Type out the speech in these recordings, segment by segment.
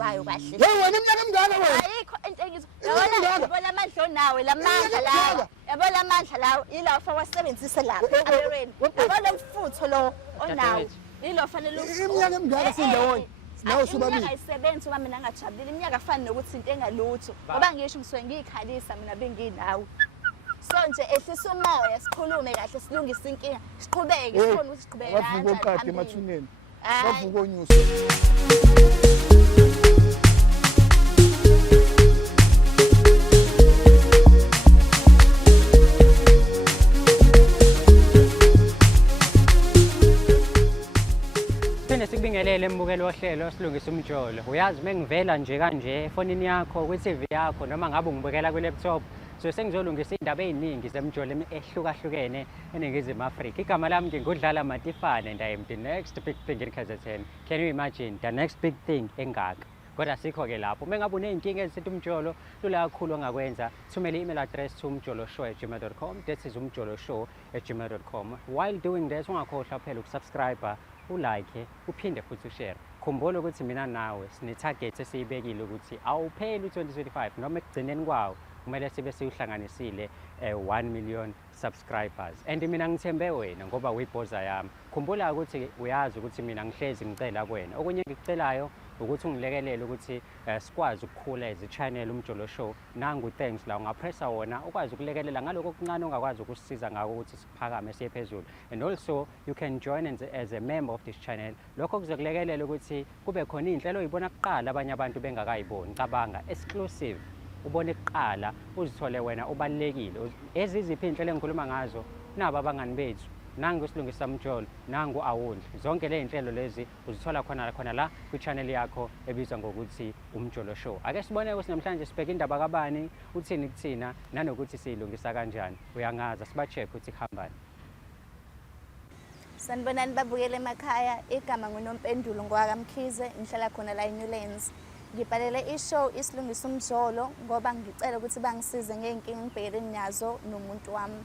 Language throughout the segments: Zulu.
engikuzwayo kahle. Hey wena iminyaka emingaka wena? Ayikho into engizwa. Yabona amandla onawe lamandla lawa. Yabona amandla lawo ilafa wasebenzise lapha eAmerweni. Yabona umfutho lo onawo. Yilo fanele iminyaka emingaka sindawonye. Nawe subabili. Ayisebenzi uma mina ngajabulile iminyaka afana nokuthi into engalutho. Ngoba ngisho ngisuke ngikhalisa mina benginawo. So nje ehlisa umoya sikhulume kahle silungise inkinga siqhubeke sibone ukuthi siqhubeke kanjani. Bavuka oqadi emathuneni. Bavuka onyuso. Sikubingelele mbukelo wohlelo silungisa umjolo. Uyazi mengivela nje kanje efonini yakho kwi-TV yakho noma ngabe ungibukela kwi-laptop so sengizolungisa indaba eziningi zemjolo ehlukahlukene eNingizimu Afrika. Igama lami ngingudlala Matifane and I am the next big thing in KZN. Can you imagine the next big thing engaka? Kodwa sikho ke lapho. Mengabe uneyinkinga ezithinta umjolo, lula kakhulu ongakwenza. Thumela i-email address to umjoloshow@gmail.com. That is umjoloshow@gmail.com. While doing this, ungakhohlwa phela ukusubscribe, ulike, uphinde futhi ushare. Khumbula ukuthi mina nawe sine target esiyibekile ukuthi awupheli u2025 noma ekugcineni kwawo kumele sibe siyuhlanganisile 1 million subscribers. And mina ngithembe wena ngoba uyibhoza yami. Khumbula ukuthi uyazi ukuthi mina ngihlezi ngicela kuwena. Okunye ngikucelayo ukuthi ungilekelele ukuthi sikwazi ukukhula as a channel umjolo show. Nangu thanks la ungapressa wona ukwazi ukulekelela ngaloko okuncane ongakwazi ukusisiza ngako ukuthi siphakame siye phezulu. And also you can join as a member of this channel. Lokho kuzokulekelela ukuthi kube khona inhlelo oyibona kuqala abanye abantu bengakayiboni. Cabanga exclusive. Ubone kuqala uzithole wena ubalekile. Eziziphi inhlelo engikhuluma ngazo naba abangani bethu. Nangu silungisa umjolo, nangu awundli. Zonke le inhlelo lezi uzithola khona la kwi-channel yakho ebizwa ngokuthi umjolo show. Ake sibone ukuthi namhlanje sibheka indaba kabani, uthini kuthina nanokuthi siyilungisa kanjani. Uyangaza siba-check ukuthi kuhambani. Sanibonani babukele emakhaya igama nguNompendulo ngwakamkhize ngihlala khona la eNewlands. Ngibhalele ishow isilungisa umjolo ngoba ngicela ukuthi bangisize ngeenkinga ngibhekene nazo nomuntu wami.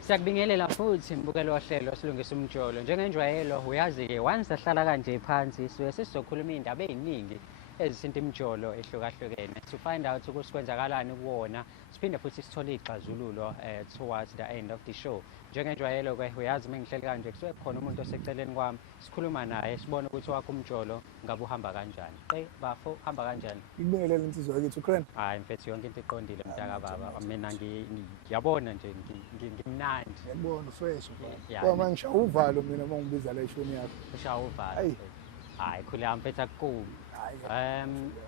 Siyakubingelela futhi mbukelo wohlelo silungisa umjolo. Njengenjwayelo uyazi ke once sahlala kanje phansi sizokhuluma indaba eziningi ezithinta imjolo ehlukahlukene to find out ukuthi kwenzakalani kuwona siphinde futhi sithole ixazululo towards the end of the show. Njengenjwayelo ke uyazi mengihleli kanje kusuke khona umuntu oseceleni kwami sikhuluma naye sibone ukuthi wakho umjolo ngabe uhamba kanjani. Bafo uhamba kanjani? Ngibingelele insizwa yakithi uKren. Hayi mfethu yonke into iqondile mntaka baba. Mina ngiyabona nje ngimnandi. Ngiyabona ufresh baba. Uma ngishaya uvalo mina uma ngibiza la ishoni yakho. Ushaya uvalo. Hayi khuleka mfethu akuqhumi.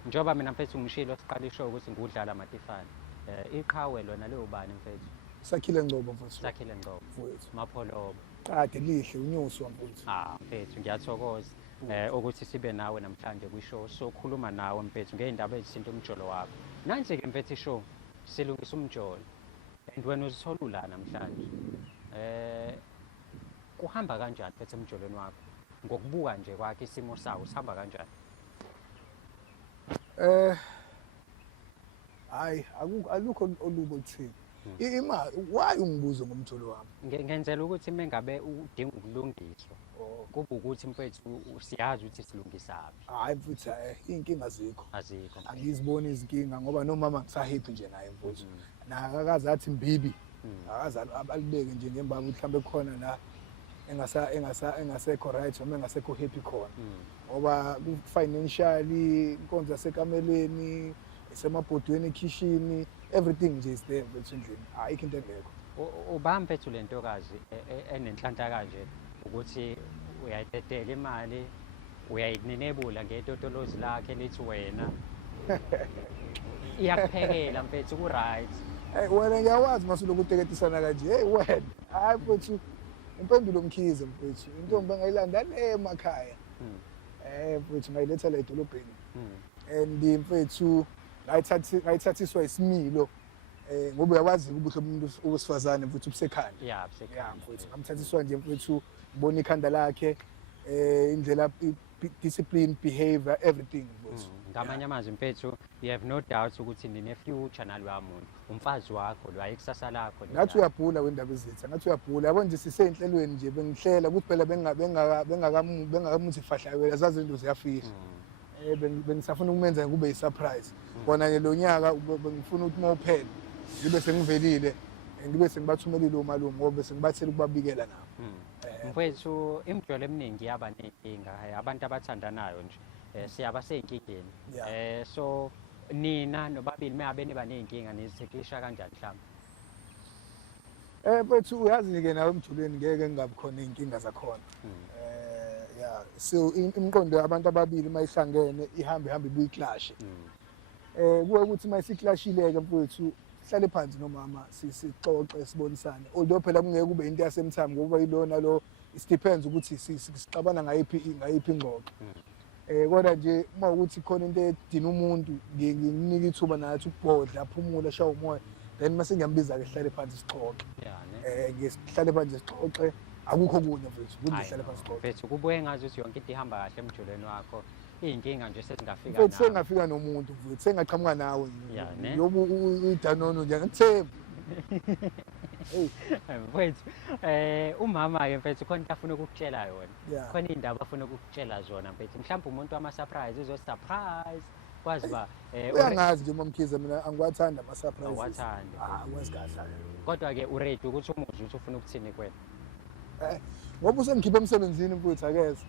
Njoba mina mfethu ngishilo siqala ishow ukuthi ngudlala Matifane. Iqhawe lona leyo bani mfethu? Sakhile Ngcobo mfethu. Sakhile Ngcobo. Mapholo. Qade lihle unyuswa mfethu. Mfethu ngiyathokoza ukuthi sibe nawe namhlanje kwishow sokhuluma nawe mfethu ngeindaba ezithinta umjolo wakho. Nansi ke mfethu ishow silungisa umjolo. And wena uzithola la namhlanje. Kuhamba kanjani mfethu umjolweni wakho? Ngokubuka nje kwakhe isimo sawo sihamba kanjani? Hayi alukho olubo kuthini. Imali why ungibuza ngomjolo wami? Ngenzela ukuthi mengabe udinga ukulungiswa. Kuba ukuthi mfethu siyazi ukuthi silungisaphi. Hayi mfethu inkinga azikho. Azikho. Angiziboni izinkinga ngoba nomama ngisahappy nje naye mfethu. Nakakazi athi mbibi. Akazi abalibeke nje ngembaba mhlambe khona la engasekho right noma engasekho happy khona. Ngoba financially inkonzo yasekameleni esemabhodweni ekitchen everything nje is there mfethu endlini. Ayikho into engekho. Ubamba mfethu lentokazi enenhlanhla kanje ukuthi uyayidedela imali uyayininebula ngetotolozi lakhe lithi wena iyakuphekela mfethu ku right. Wena ngiyawazi masulo ukuteketisana kanje. Hey wena hayi mfethu Umpendulo Mkhize mfethu intombi engayilanda le emakhaya. Mfethu ngayiletha la edolobheni. And mfethu ngayithathiswa isimilo ngoba uyawazi ubuhle umuntu owesifazane mfethu ubusekhanda. Yeah, ubusekhanda. Mfethu ngamthathiswa nje mfethu ngibona ikhanda lakhe indlela discipline behavior everything mfethu. Ngamanye amazwi mfethu you have no doubt ukuthi nine future naloya muntu umfazi wakho lo ayikusasa lakho. Ngathi uyabhula wendaba ezitha ngathi uyabhula yabo nje sisenhlelweni nje bengihlela ukuthi phela bengakamuthi fahla wena zazi into ziyafihla. bengisafuna ukumenza kube yi-surprise. Kona ke lo nyaka bengifuna ukuthi mawuphele ngibe sengivelile ngibe sengibathumelile omalume ngoba sengibathela ukubabikela nabo. Mfowethu imijolo eminingi yaba nenkinga abantu abathandanayo nje siyaba seyinkingeni. So nina nobabili meyabe niba nenkinga niziklisha kanjani mhlawumbe? Mfowethu uyazi-ke nawe emjulweni ngeke kungabi khona iy'nkinga zakhona. So imiqondo yabantu ababili mayihlangene ihambe ibuye iklashe. Kuwe ukuthi mayisiklashile-ke mfowethu sihlale phansi nomama sixoxe sibonisane. Although phela kungeke kube into yasemthamo ngoba yilona lo it depends ukuthi sixabana ngayiphi ingxoxo. Kodwa nje uma ukuthi khona into edina umuntu nginginika ithuba nathi ukubhodla aphumule ashaye umoya then mase ngiyambiza-ke sihlale phansi sixoxe. Sihlale phansi sixoxe akukho kunye mfethu ukuthi sihlale phansi sixoxe. Mfethu kubuye ngazi ukuthi yonke into ihamba kahle emjolweni wakho. Iy'nkinga nje sezingafika nawe. Mfethu sengingafika nomuntu mfethu sengingaqhamuka nawe yobu idanono nje ngithemba. Mfethu umama-ke mfethu khona into afuna ukukutshela yona. Khona iy'ndaba afuna ukukutshela zona mfethu. Mhlawumbe umuntu wama-surprise uzo-surprise kwazi uba uyangazi nje Mamkhize mina angiwathandi ama-surprises. Awathandi. Wenzi kahle. Kodwa-ke uready ukuthi umuzwe ukuthi ufuna ukuthini kuwena? Ngoba usengikhiphe emsebenzini mfowethu akeze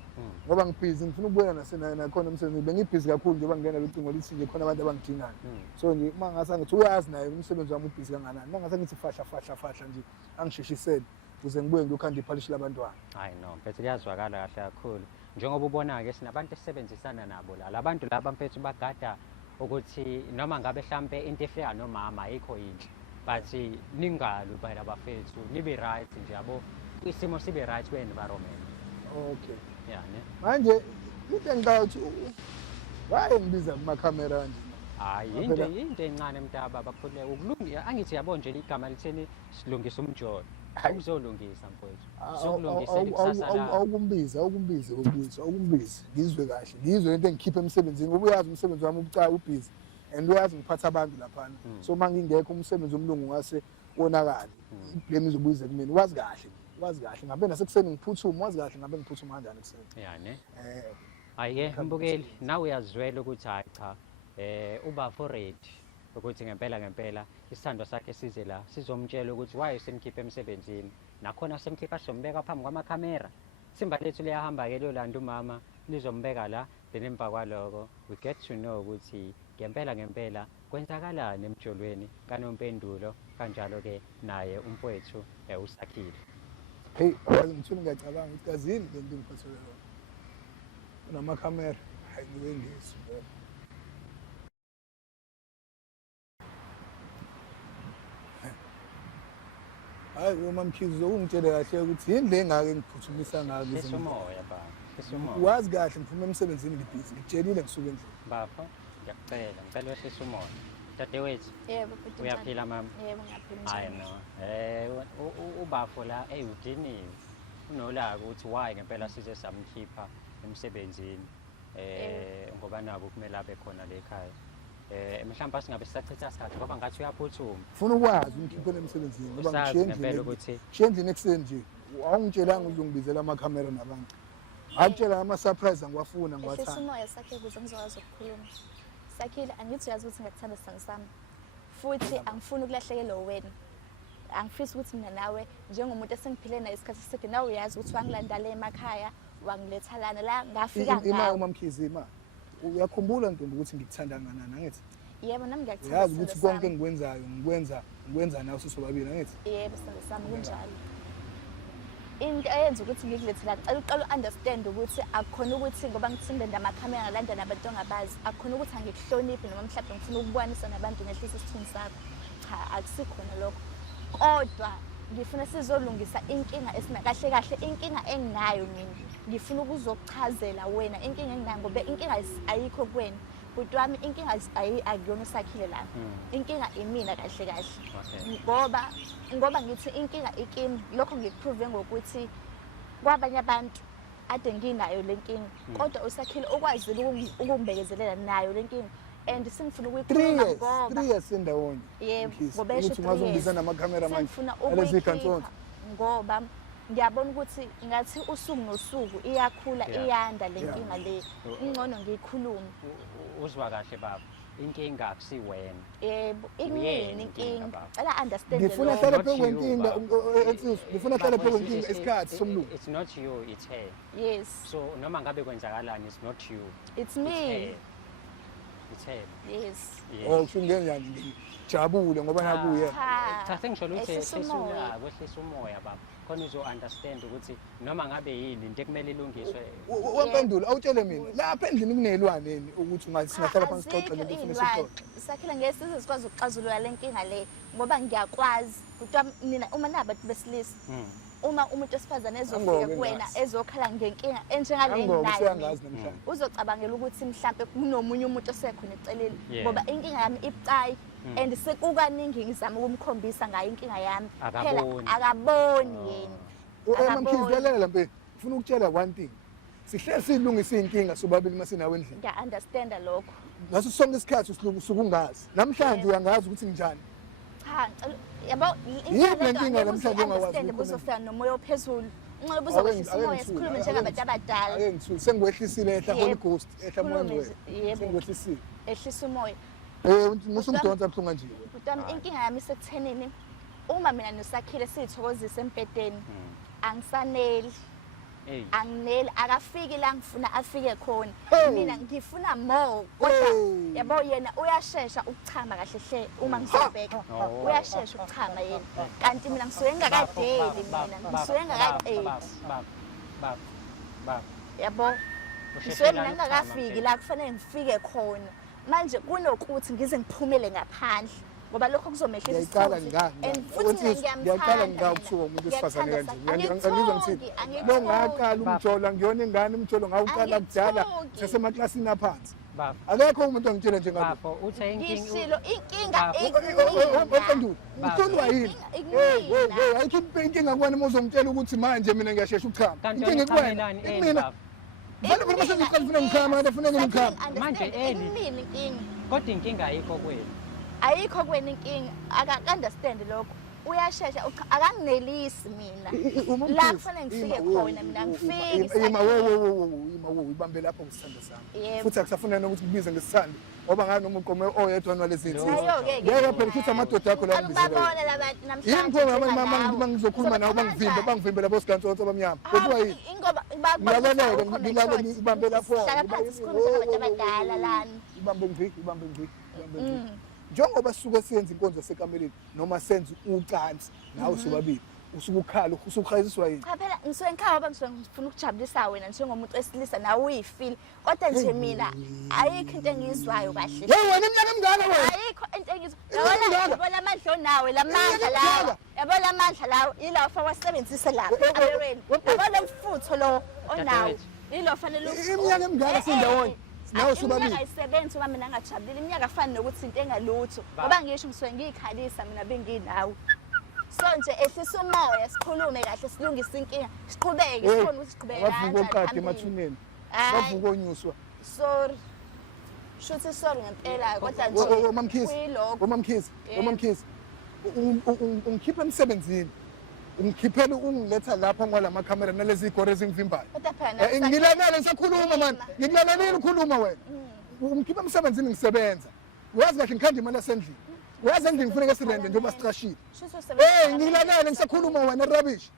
ngoba ngibhizi ngifuna ukubuya nakhona emsebenzini bengibhizi kakhulu njengoba ngingena locingo lithi nje khona abantu abangidingayo. So nje uma ngase ngithi uyazi naye umsebenzi wami ubhizi kanganani uma ngase ngithi fahla nje angisheshisele ukuze ngibuye ngiyokhanda iphalishi labantwana. Hayi no mfethu kuyazwakala kahle kakhulu njengoba ubona-ke sinabantu esisebenzisana nabo la bantu laba mfethu bagada ukuthi noma ngabe mhlampe into efika nomama ayikho yinhle but ningalwi phela bafethu nibe right nje yabo isimo sibe right kwe-environment. Okay. Ne? Manje into engicabanga ukuthi waye ngibiza kumakhamera nje. Hayi into encane mntaba bakhuleka ukulungisa angithi yabo nje igama litheni silungisa umjolo. Ukuzolungisa mfowethu. Sokulungisela ikusasa la. Awukumbizi. Ngizwe kahle. Ngizwe into engikhipha emsebenzini ngoba uyazi umsebenzi wami ubucayi ubhizi and uyazi ngiphatha abantu laphana. So mangingekho umsebenzi omlungu ngase wonakala. Iblame izobuyize kumina. Wazi kahle ngabe nasekuseni ngiphuthuma wazi kahle ngabe ngiphuthuma kanjani ekuseni. Ne. Hayi-ke mbukeli nawe uyazwela ukuthi hayi cha uba for ready ukuthi ngempela isithando sakhe size la sizomtshela ukuthi why semkhipha emsebenzini nakhona semkhipha sizombeka phambi kwamakhamera. Simba lethu liyahamba-ke liyolanda umama lizombeka la then emva kwaloko we get to know ukuthi ngempela kwenzakalani emjolweni kaNompendulo kanjalo-ke naye umfowethu uSakhile. Hey, awazi ngithule ngiyacabanga ukuthi kazini le nto ngiphathele yona. Kunamakhamera hayi ngiwengisi. Hayi uMamkhize ungitshele kahle ukuthi yini le engake ngiphuthumisa ngayo lezi zinto. Umoya ba. Wazi kahle ngiphume emsebenzini ngibhizi ngitshelile ngisuke endlini. Bapha ngiyacela ngicela wehlise umoya. Dadewethu. Yebo bhuti. Uyaphila mama? Yebo ngiyaphila. Hayi no. Ubafo la udiniwe. Unolaka ukuthi why ngempela size samkhipha emsebenzini. Ngoba nabo kumele abe khona le ekhaya. Mhlawumbe singabe sisachitha isikhathi ngoba ngathi uyaphuthuma. Ufuna ukwazi ngikhiphele emsebenzini ngoba ngishiye endlini ekuseni nje. Awungitshelanga uzongibizela amakhamera nabantu. Akutshela ama-surprise angiwafuna ngiwathanda. Isimoya sakhe ukuze ngizokwazi ukukhuluma. Sakhile angithi uyazi ukuthi ngiyakuthanda sithando sami. Futhi angifuni ukulahlekelwa wena. Angifisi ukuthi mina nawe njengomuntu esengiphile naye isikhathi eside nawe uyazi ukuthi wangilanda le emakhaya wangiletha lana la ngafika ngawo. Ima uMamkhize ima. Uyakhumbula ntombi ukuthi ngikuthanda kangakanani angithi? Yebo nami ngiyakuthanda. Uyazi ukuthi konke engikwenzayo ngikwenza nawe sisobabili angithi? Yebo sithando sami kunjalo. Into eyenza ukuthi ngikulethe la uqala understand ukuthi akukhona ukuthi ngoba ngithinde ndamakhamera ngalanda nabantu ongabazi akukhona ukuthi angikuhloniphi noma mhlawumbe ngifuna ukubonisa nabantu ngehlisa isithunzi sakho. Cha akusikhona lokho. Kodwa ngifuna sizolungisa inkinga kahle inkinga enginayo mina ngifuna ukuzochazela wena inkinga enginayo ngoba inkinga ayikho kuwena bhuti wami inkinga akuyona uSakhile la inkinga imina kahle ngoba ngithi inkinga ikini lokho ngikuprove ngokuthi kwabanye abantu ade nginayo le nkinga kodwa uSakhile okwazile ukungibekezelela nayo le nkinga and sengifuna ukuyikhuluma ngoba 3 years endawonye yebo ngoba esho ukuthi ngazongibizana namakhamera manje ngifuna ukuyikhipha ngoba ngiyabona ukuthi ngathi usuku nosuku iyakhula Yeah. iyanda le Yeah. nkinga le ingcono ngiyikhulume. Uzwa kahle baba, inkinga akusiwena. Yebo Uyena ikumina inkinga, inkinga. baba. Cela understand ngifuna lokho. hlale Not phezu you, kwenkinga baba. ngifuna hlale phezu kwenkinga isikhathi somlungu. It's not you, it's her. Yes, So noma ngabe kwenzakalani, it's not you. it's It's me. her. It's her. Yes. Yes. Oh kusho ngijabule ngoba nakuye. Cha. Sengisholo ukuthi Ehlisa umoya. kwehlisa umoya baba. Khona uzo-understand ukuthi noma ngabe yini into ekumele ilungiswe. Wempendulo awutshele mina lapha endlini kunelwaneni ukuthi singahlala phansi sixoxe lento ufuna sixoxe. Sakhile ngesizo sikwazi ukuxazulula le nkinga le ngoba ngiyakwazi kuthiwa nina uma nabantu besilisa uma umuntu wesifazane ezofika Angoke kuwena ngazi. ezokhala ngenkinga enjengale Angoba nayo useyangazi namhlanje. uzocabangela ukuthi mhlambe kunomunye umuntu osekhona eceleni Yeah. ngoba inkinga yami ibucayi and sekukaningi ngizama ukumkhombisa ngayo inkinga yami Akaboni. akaboni yena Mamkhizi lalela mpela ufuna ukutshela one thing. Sihleli silungisa inkinga sobabili masinawe endlini. ngiya-understanda lokho Ngaso sonke isikhathi usukungazi. Namhlanje uyangazi ukuthi nginjani. cha ngicela yabo Yiphi le nkinga namhlanje ongawazi understand ukukhuluma? buzofika nomoya ophezulu unxele buzokwehlisa umoya sikhulume njengabantu abadala Ake ngithuki sengiwehlisile ehla Holy Yebo. Ghost ehla moya Sikhulume ngcwele. nje, yebo. Sengiwehlisile. ehlisa umoya Musumdonsa buhlungu nje. kodwa inkinga yami isekuthenini uma mina nosakhile siyithokozisa empedeni angisaneli Hey. angineli akafiki la ngifuna afike khona Hey. mina ngifuna more kodwa Hey. yabo yena uyashesha ukuchama kahle hle uma ngizobheka Oh. uyashesha ukuchama yena kanti mina ngisuke ngingakadeli mina ngisuke ngingaqedi Baba. yabo ngisuke mina ngingakafiki la kufanele ngifike khona manje kunokuthi ngize ngiphumele ngaphandle ngoba lokho kuzomehlisa Ngiyaqala isithunzi. ngani. And futhi mina ngiyaqala ngiyamthanda ngakuthiwa umuntu wesifazane Ngiyakuthanda kanje. sa- Angizwa ngithini. Angithuki, Lo ngaqala umjola ngiyona ingane umjolo ngawuqala kudala Angithuki. sasemaklasini aphansi. Baba. Akekho umuntu ongitshela njengabe. Baba, uthe ngishilo inkinga Baba. Wempendulo uhlulwa yini? Ikumina. Ayikho inkinga kuwena uma uzongitshela ukuthi manje mina ngiyashesha ukuchama. Kanti Inkinga wena kuwena. uchamelani eli Mina baba? vale vele mase ngiqala ufuna ngichama kanti ufuna ngichama. Manje eli. Ikumina inkinga Kodwa inkinga ayikho kwenu. ayikho kwena inkinga aka-understand lokho uyashesha akanginelisi mina la kufanele ngifike khona mina ngifike Ima wo ibambe lapho ngisithanda sami. Yebo. Futhi akusafuneka nokuthi kubize ngisithande ngoba ngani noma uqome oyedwa nalezi zinto. Ayo-ke ke. Ngeke phela ukuthi amadoda akho la ngibizela. Babone labantu namhlanje Yini pho mama njengawe. ngizokhuluma nawe bangivimbe labo sigantsotho abamnyama. Kodwa yini? Ingoba Ngilalele ngilalele ibambe lapho. hlala phansi sikhulume njengabantu abadala lana Ibambe ngvi. Njengoba sisuke siyenza inkonzo sekameleni noma senze ucansi nawe sobabili usuke ukhala usukhayiswa yini? cha phela ngisuke ngikhaya ngoba ngisuke ngifuna ukujabulisa wena njengomuntu wesilisa nawe uyifile kodwa nje mina ayikho into engiyizwayo kahle Hey wena iminyaka emingaka wena? ayikho into engiyizwayo yabo lamandla onawe lamandla lawo yabo lamandla lawo yilawo fa wasebenzise lapha ecamereni yabo lomfutho lo onawo yilo fanele Iminyaka emingaka sindawonye. Nawe sobabili. iminyaka ayisebenzi uma mina ngajabulile iminyaka afani nokuthi into engalutho ngoba ngisho ngisuke ngiyikhalisa mina benginawe so nje ehlisa umoya sikhulume kahle silungise inkinga siqhubeke sibone ukuthi siqhubeke Bavuka oqadi phambili. emathuneni. Hhayi. Bavuka onyuswa. Sorry. Shuthi sorry ngempela kodwa nje. Mamkhizi. kuyilokho. Mamkhizi. Yebo. Mamkhizi. Ungikhipha emsebenzini. Ungikhiphela ungiletha lapha ngwalama camera nalezi igore ezingivimbayo. Kodwa phela Ngilalele ngisakhuluma man. Ngikulalelile ukhuluma wena. Ungikhipha emsebenzini ngisebenza. Uyazi kahle ngikhanda imali esendlini. Uyazi endlini kufuneka sirende njengoba siqashile. Shuthi usebenza. Ngilalele ngisakhuluma wena rubbish.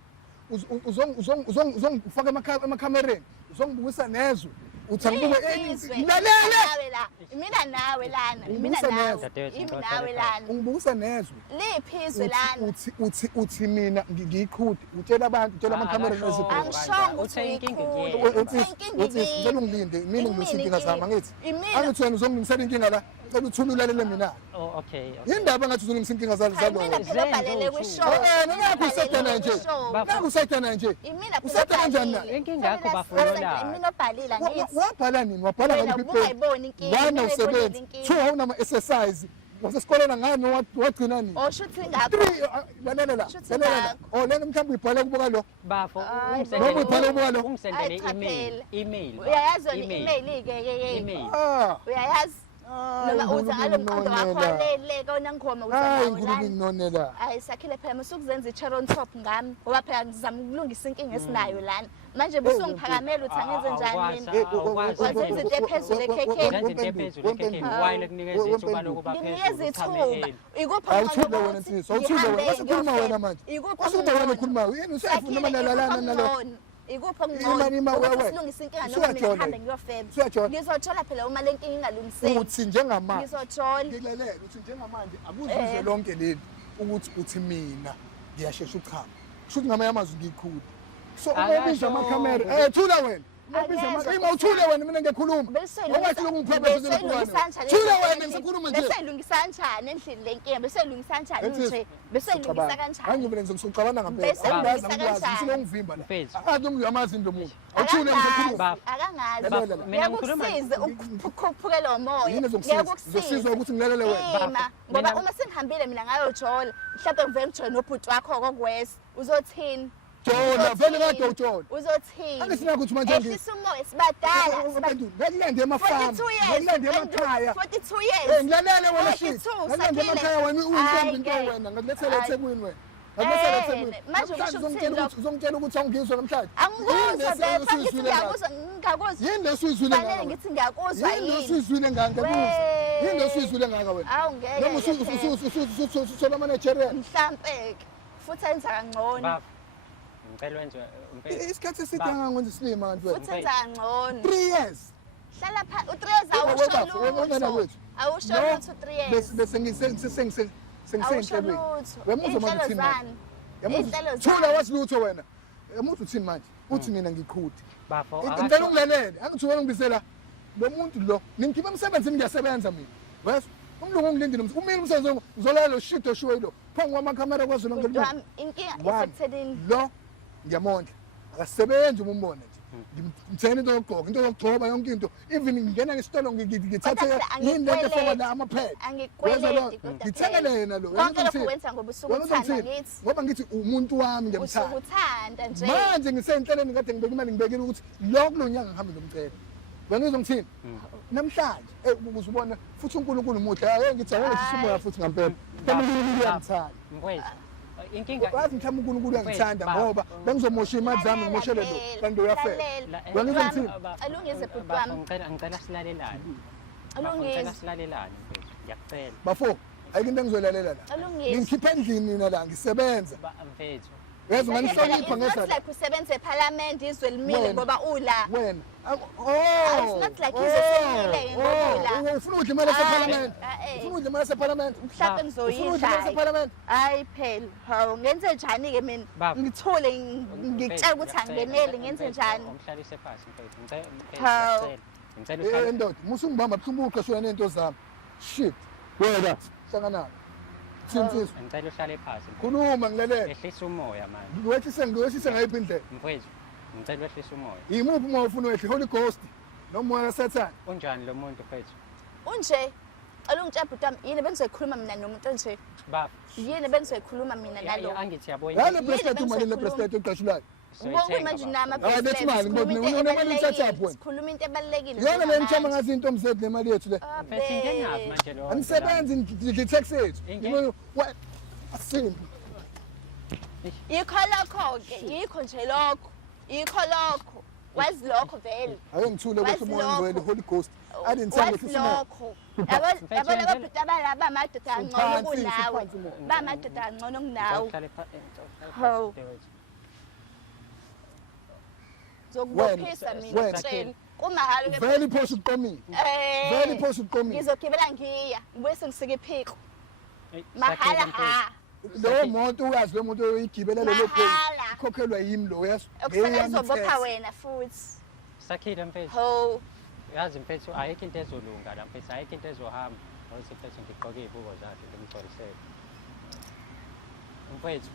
Uzongifaka emakhamereni. Uzongibukisa nezwe. Uthi angibube ngilalele. Mina nawe lana. Mina Ungibuyisa nawe. nezwe. Imi nawe lana. Ungibukisa nezwe. Liphizwe lana. Uthi mina ngiyiqhudi utshela abantu utshela amakhamera Akasho. nezigqoko. Angisho Uthe inkinga Uthi ngicela ungilinde mina ngilungisa inkinga zami angithi angithi wena uzongilungisela inkinga la cela uthule ulalele mina Oh, okay. yindaba ngathi uzolungisa inkinga zalo Mina phela ubhalele kwishow. ngeke usedana nje ngeke usedana nje Imina usedana kanjani na Inkinga yakho bafulola. Mina obhalile ngithi. wabhala nini wabhala Wena ngani ubungayiboni inkinga, wana mina usebenza ngiyibonile inkinga. 2 awunama exercise wasesikoleni ngani wagcina nini Oshuthi ngakho. 3 lalela la Shuthi lalela la ngakho. lena mhlawumbe uyibhala kubuka lo Bafo, Noma ubhala ubuka lo. ungisendele Ay, cha email. phela. Email. Uyayazi wena email ke Email. ah uyayazi noma uthi ngalo mqondo wakho lele kona ngoma uthi hayi awulani. ngikubi nginonela Hayi sakhile phela musukuzenza i-cherry on top ngami ngoba phela ngizama ukulungisa inkinga esinayo lana manje busungiphakamela uthi angenze njani mina wazenza into ephezulu ekhekheni wayile kunikeza ithuba lokuba nginikeza ithuba ikuphi awuthuba wena nsizwa awuthuba wena wasukhuluma wena manje wasukuba wena ukhulumayo yini usefuna manalalana nalo ikuphi Ima, wewe. silungisa inkinga noma mina Suyajona. ngihambe ngiyofeba Suyajona. ngizothola phela uma le nkinga ingalungiseki uthi njengamanje ngizothola ngikulalele uthi njengamanje akuzizwe lonke leli ukuthi uthi mina ngiyashesha uchama kushuthi ngamanye amazwi ngiyikhulu so uma ubiza amakhamera thula wena uma ubiza amakhamera ima uthule wena mina ngiyakhuluma ungathi lokhu ngikhwebeza thula wena ngisakhuluma nje beseyilungisa kanjani endlini le nkinga beseyilungisa kanjani nje beseyilungisa kanjani angivele ngizocabana ngempela Bese angazi ngilungisa angikwazi kanjani? ngilongivimba la Mfethu. akazi umuntu amazi ndo muntu awuthule ngisakhuluma akangazi Mina ngikhuluma- ngiyakusiza ukukhuphukela umoya yini ngizosizwa ukuthi ngilalele wena ima ngoba uma sengihambile mina ngayojola mhlawumbe ngivele ngijole nobhuti wakho kokwesi uzothini Jona vele kade utshona uzothini angisinako ukuthi manje ehlisa umoya sibadala ngilande emafamu 42 years ngilande emakhaya 42 years ngilalele wena 42, shit ngilande Sakhile. emakhaya wena Hayi, into ngeke. wena ngakulethela Hayi. eThekwini wena ngakulethela eThekwini manje usho ukuthini lokho? uzongitshela ukuthi awungizwa namhlanje angikuzwa bepha ngithi ngiyakuzwa ngingakuzwa yini lesuyizwile fanele ngaka ngithi ngiyakuzwa yini yini lesuyizwile ngaka ngakuzwa yini lesuyizwile ngaka wena awu noma ngeke ususola managerial mhlampe futhi enza kangcono baba ngicela wenze isikhathi eside angakwenza isilima kanti wena futhi enza kangcono 3 years hlala phansi u-3 years awusho wena lutho kwethu awusho No, lutho 3 years bese awusho sengisenhlelweni lutho wemuzwa manje iy'nhlelo uthini zani manje iy'nhlelo thula zani wathi lutho wena yamuthi uthini manje uthi mina ngiqhudi bafo ngicela ungilalele angithi wena ngibizela lo muntu lo ningikhipha emsebenzini ngiyasebenza mina wes umlungu ungilindile umile umsebenzi ngizolala lo shit oshiwe lo phangi kwamakhamera kwazo lonke Bhuti wami, inkinga isekuthenini lo ngiyamondla akasebenzi uma umbona nje ngimthena into yokugqoka into yokugcoba yonke into even ngingena ngesitolo ngithathe Kodwa phela yini lento efaka angikweleti. la amaphela Angikweleti, kodwa ngithengele phela. yena lo Konke lokhu wenza ngoba usuke uthanda ngithi. ngoba ngithi umuntu wami usuke ngiyamthanda uthanda nje manje ngisenhlelweni kade ngibeka imali ngibekile ukuthi lo kulo nyanga ngihambe ngomcela wengizwa ngithini namhlanje uzubona futhi uNkulunkulu muhle ake ngithi awona sisimoya futhi ngempela uNkulunkulu uyangithanda mfethu inkinga wazi mhlawumbe uNkulunkulu uyangithanda ngoba bengizomosha imali zami ngimoshele lo kanti uyafela wengizwa ngithini alungise bhuti bafo wami ngicela silalelane alungise ngicela silalelane mfethu ngiyakucela bafo ayike into engizolalela la alungise ngikhipha endlini mina la ngisebenza mfethu yazi nganihlonipha It's not ngezala like usebenza eParliament izwe limile Wena. ngoba ula wena It's not like izwe selimile ngoba ula ufuna udla imali yaseParliament Ayi, ufuna udla imali yaseParliament mhlawumbe ufuna udla imali ngizoyidla yaseParliament hayi phela hawu ngenze njani ke mina Baba. ngithule ngikutshela ukuthi angeneli ngenze njani umhlalise phansi mfethu Hawu. ngicela ndoda musungibamba buhlungu uqeshwe nento zami shit wena hlangana Sinsizwa ngicela uhlale phansi khuluma ngilalele ehlisa umoya manje ngiwehlise ngayiphi indlela mfethu ngicela wehlisa umoya yimuphi uma ufuna wehle Holy Ghost noma moya kaSathane unjani lo muntu mfethu unje alungitshela bhuti wami yini bengizoyikhuluma mina nomuntu onje baba yini bengizoyikhuluma mina nalo angithi yabo yale bracelet umali le bracelet uqashulayo Bonke manje nama Hayi, lethi mali, nginemali engithathayo wena. sikhuluma into ebalekile yona le ngichama ngazi into mzethu nemali yethu le mfethu ingengazi manje lo anisebenzi ngitax yethu Inge- asimbi yikho lokho ke yikho nje lokho yikho lokho wazi lokho vele ake ngithule ukuthi Wazi umoya lokho. ngwele Holy Ghost adingisanga wazi ehlisa umoya lokho yabo laba bhuti abalaba amadoda angcono Uphansi, kunawe uphansi mo. ba amadoda angcono kunawe uhlale Hawu. zokubophisa Wena, mina wena. tshela kumahalo ke vele iphosa uqomile vele iphosa uqomile ngizogibela ngiya ngibuye sengisike iphiko mahala ha leyo moto uyazi le moto oyigibela lelo pheli Mahala. ikhokhelwa yimi lo yazi okufanele uzobopha wena futhi sakhile mfethu ho yazi mfethu ayikho into ezolunga la mfethu ayikho into ezohamba awuthi mfethu ngigqoke iy'buko zakhe ngimgcolisele mfethu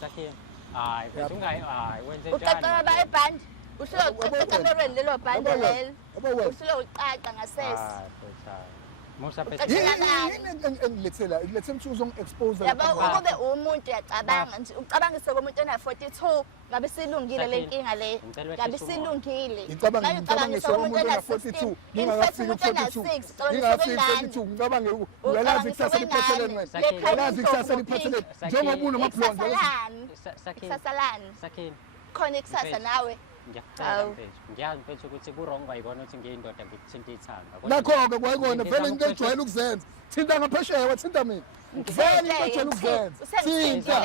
sakhile hayi mfethu hayi wenze uqaqeka ba ebhandi uhlelo uqaqeka lelo bhande lelo yabo wena uhlelo uqaqa ngasese hayi mfethu hayi Musa Uqeda Pethu. kanjani? engilethela ukuthi uzongi-expose Yabo ukube umuntu uyacabanga nje ucabangise komuntu ona-42 ngabe silungile le nkinga le. Ngicela Ngabe wehlise silungile. ngicabangise umuntu ona-42 ngingakafiki u-42 ngingakafiki u-42 ngicabange uyalazi ikusasa liphetheleni wena uyalazi ikusasa liphetheleni njengoba unomablonde Sasalani. Sakhini. Khona ikusasa nawe. Ngiyacela Hawu. mfethu. Ngiyazi mfethu ukuthi ku-wrong kwayibona ukuthi ngiyindoda ngikuthinta ithanga. nakho-ke kwayikona vele into ejwayele ukuzenza thinta ngaphesheya wathinta mina vele into ejwayele ukuzenza thinta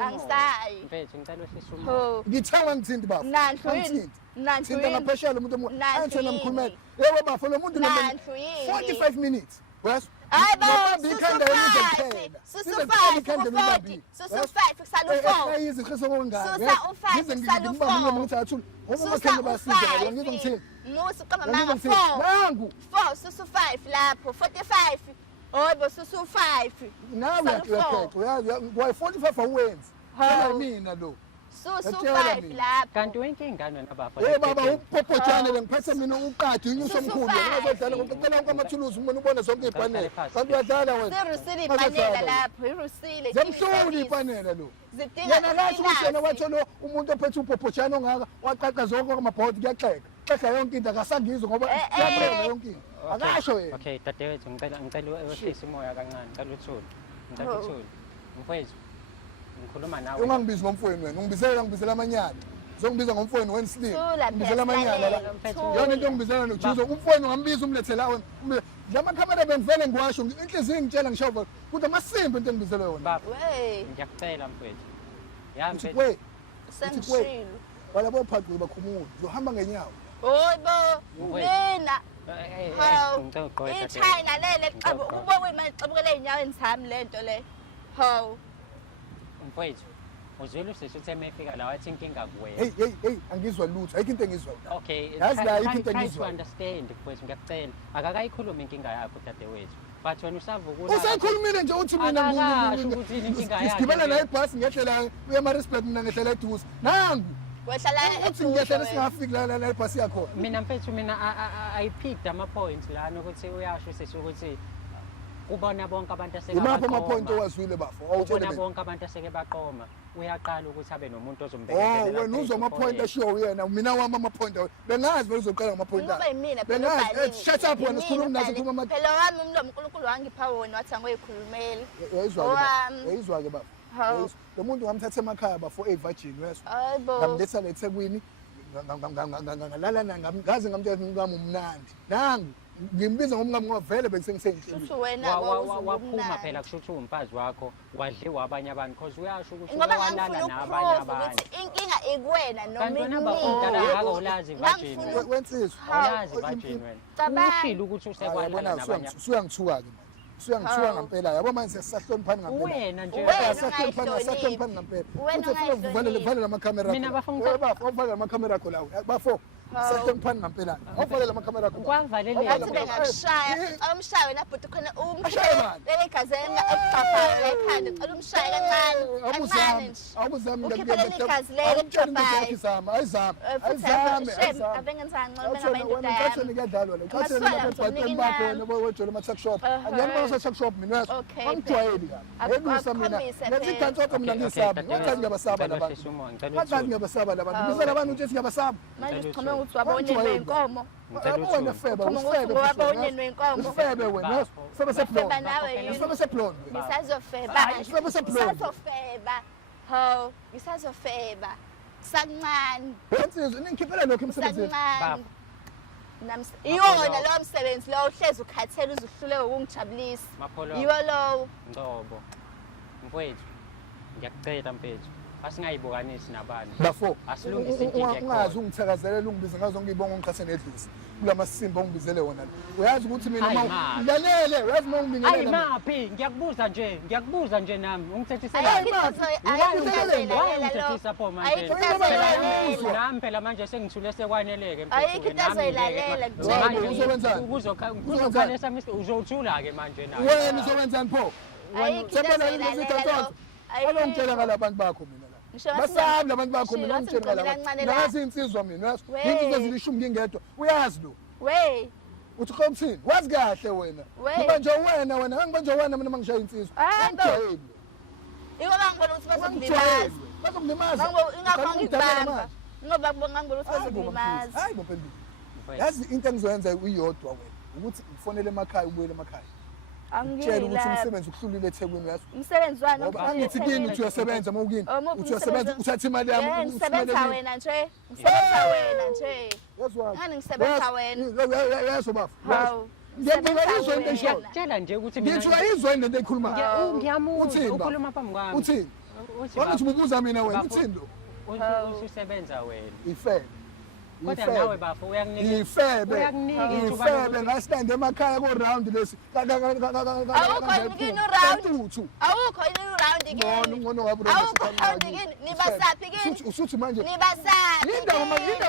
Angisayi. Mfethu ngicela wehlise umoya. Ho. ngithanga ngithinti bafo Nandlu yini? Angithinti. Nandlu thinta yini? ngaphesheya lo muntu Nandlu anthena yini? mkhulumela yebo bafo lo muntu Nandlu yini? 45 minutes yes Hayibo, Nobambi ikhanda elize kuphela. Lize kuphela ikhanda elibambile. Susu 5 kusala u4. Izikhiso kongani. Susa u5 Ngize kusala ngibambile u4. ngithathu. Ngoba Susa amakhanda basiza u5. ngize ngithini. Musu qama Ngize manga ngithini. 4. Nangu 4 susu 5 lapho 45. Hayibo susu 5. nawe Sala uyaqeqa uyazi why 45 awenzi. Hawu. Mina lo. Susu Yatshela 5 mina. lapho. Kanti wenkingane wena bafo. Hey baba upopotshane ngiphethe mina uqadi inyuso Susu omkhulu. five. Ngizodlala ngicela wonke amathuluzi umuntu ubone zonke ipanela. Kanti uyadlala wena. Sirusile ipanela lapho irusile. Zemhluli ipanela lo. Zidinga Yena kathi ukuthi yena isinasi. watholo umuntu ophethe upopotshane ongaka waqaqa zonke amabhodi kuyaxeka. Xexa yonke into akasangizwe ngoba yaphela yonke into. Akasho yena. Okay, dadewethu ngicela wehlise umoya kancane. Ngicela uthule. Ngicela Oh. uthule. Mfethu. Ngikhuluma nawe. Ungangibizi ngomfweni wena, ngibizela amanyala. Uzongibiza ngomfweni wenslip. Thula, Ngibizela amanyala la. Mfethu. Yona into engibizela noJuzo, umfweni ungambiza umlethela wena. La makhamera bengivele ngiwasho, inhliziyo ingitshela ngishova ukuthi amasimbi into engibizela yona. Baba, Wey, ngiyakucela mfethu. Ya Uthi mfethu. we, sengishilo. wala bophaqi bakhumula, uzohamba ngenyawo. Hoyibo, Wait. mina. Hawu. Ngicela uqoqe dadewethu. iChina lele xabu Ngicela ubonwe imaqabukela ey'nyaweni zami lento le. Hawu. Mfethu. Uzwile usisi uthe mefika la wathi inkinga kuwena. Hey, angizwa lutho. Ayikho into engizwa. Okay, Yazi la ayikho into try to engizwa. understand mfethu ngiyakucela. Akakayikhuluma inkinga yakho dadewethu. But wena usavukula. Usakhulumile nje uthi mina Akakasho ukuthi yini inkinga yakhe. Sigibela la ibhasi ngehlela uya respect mina ngehlela eduze. Nangu Wehlala uthi ngehlela singafiki la ibhasi yakhona. Mina mfethu I picked ama points lana ukuthi uyasho sisi ukuthi ubona bonke abantu aseke Imaphi ama-point owazwile bafo? Awutshele ubona mina. bonke abantu aseke baqoma. Uyaqala ukuthi abe nomuntu Oh, ozombekezelela. wena uzwa ama-point ashiwo uyena. Mina wami ama-point. Bengazi vele uzoqala ngama-point Kube akhe. yimina Bengazi, shut up wena sikhuluma nazo Phela khuluma wami umlomo uNkulunkulu wangipha wona wathi angiyikhulumeli. Yayizwa-ke bafo. Hawu. Lo muntu ngamthatha emakhaya bafo eVirgin wezwa. Hayibo. Ngamletha la eThekwini ngalala ngaze ngamtshela ukuthi umkami umnandi nangu ngimbiza ngomkami ngoba vele bengisengiseyinhlizweni Futhi wena waphuma phela kusho ukuthi umfazi wakho wadliwa abanye abantu because uyasho ukuthi ngoba walala ngangifuna nabanye ukuprove abantu. ukuthi inkinga ikuwena noma Kanti wena imini. bakudala akakulazi iVirgin Ngangifuna wena. wensizwa Awulazi iVirgin wena. Cabanga. Ushilo ukuthi usekwalala nabanye. usuyangithuka-ke manje usuyangithuka ngampela yabo manje sisahloniphani ngampela Wena nje. Wena sahloniphani ngampela Wena futhi funa uvalele amakhamera Mina bafuna uvalele amakhamera akho lawo bafo sahloniphani ngampela awuvalele amakhamera akho Kwavaleleka. Ngathi bengakushaya awumshaye wena bhuti khona Ashaye bani? lele gazela ekuxaphayo la ekhanda cela umshaye kancane kancane nje awuzami ukhiphe leli gazi leli ekuxaphayo ayizami abengenzanga ngcono Kathona bengabayindoda wena kathona yami kuyadlalwa la kathona Amaswala lapha ngizomnika ebhatini bakho inyama. wena wejole ama-tuck shop Uh-huh. angiyani basa-tuck shop mina wethu Okay, angijwayeli kabi elusa mina akukhombise ngathi phela. ikhansoko mina ngiyisabi ngathani ngiyabasaba la bantu ngathani ngiyabasaba la bantu bizela abantu ukuthi ngiyabasaba manje usichome ukuthi wabonye nwenkomo wena feba Khoma ukuthi ngowabonye nwenkomo ufebe wena ufebe seblonde Ufeba nawe yini? ufebe seblonde ngisazofeba ufebe seblonde ngisazofeba ho ngisazofeba sancane wensizwe ningikhiphela lokho emsebenzini sancane iwona lowo msebenzi lowo uhlezi ukhathele uze uhluleke ukungijabulisa Mapholo. yiwo lowo Ngobo. Mfowethu. Ngiyakucela mfethu. Asingayibukanisi nabantu. bafo Asilungise inkinga ungazi ekhona. ungithakazelela ungibize ngazo ngibonga ungichathe nedlusi kulamasimba ongibizele wona uyazi ukuthi mina Hayi, uma ma. ngilalele uyazi uma Hayi ungibingelela maphi ngiyakubuza nje nami ungithethisela. Hayi, Ungithethisa pho manje. Nami phela manje sengithule sekwaneleke mfethu. Ayikho into azoyilalela Manje uzowenzani? Uzokhalesa uzothula ke manje nawe. wena uzowenzani pho Ayikho into Sembona azoyilalela izinto zonke Ayikho. ngala bantu bakho mina la basabi labantu bakho mina Shilo, ngitshela ngicela kancane la. nazi insizwa mina uyazi We. insizwa zilishumi ngingedwa uyazi lo We. uthi khokuthini wazi kahle wena We. ngoba nje wena angiba nje wena mina mangishaya insizwa Hayi bo. ngijwayele Ingoma ngibona ukuthi ngijwayele bazokulimaza. bazokulimaza Ingakho ngikubamba. Ngoba ngibona ukuthi bazokulimaza. hayi bo pembi yazi into engizoyenza uyodwa wena ukuthi ufonele emakhaya ubuyele emakhaya tshela ukuthi Angila. umsebenzi ukuhlulile eThekwini uyazi Umsebenzi wani ngoba angithi kini uthi uyasebenza uma ukini uthi uyasebenza uthatha imali yami ngisebenza wena nje. Ngisebenza wena nje. yazwa Ngani ngisebenza wena. yazo bafu Hawu. ngiyayizwa into eshoyo Ngiyakutshela nje ukuthi ngithi uyayizwa into eyikhulumayo ngiyamuzwa Uthini, baba? ukhuluma phambi kwami. uthini Uthi wona uthi baba, ububuza mina wena Bafo. uthini lo ususebenza wena. ifebe Kodwa nawe bafo uyakunika ifebe uyakunika ithuba ifebe lokuthi- ngasilande emakhaya ko round lesi Awukho yini round? Awukho yini round kini? ngono wabu Awukho round kini? Nibasaphi kini? usuthi manje Nibasaphi? indawo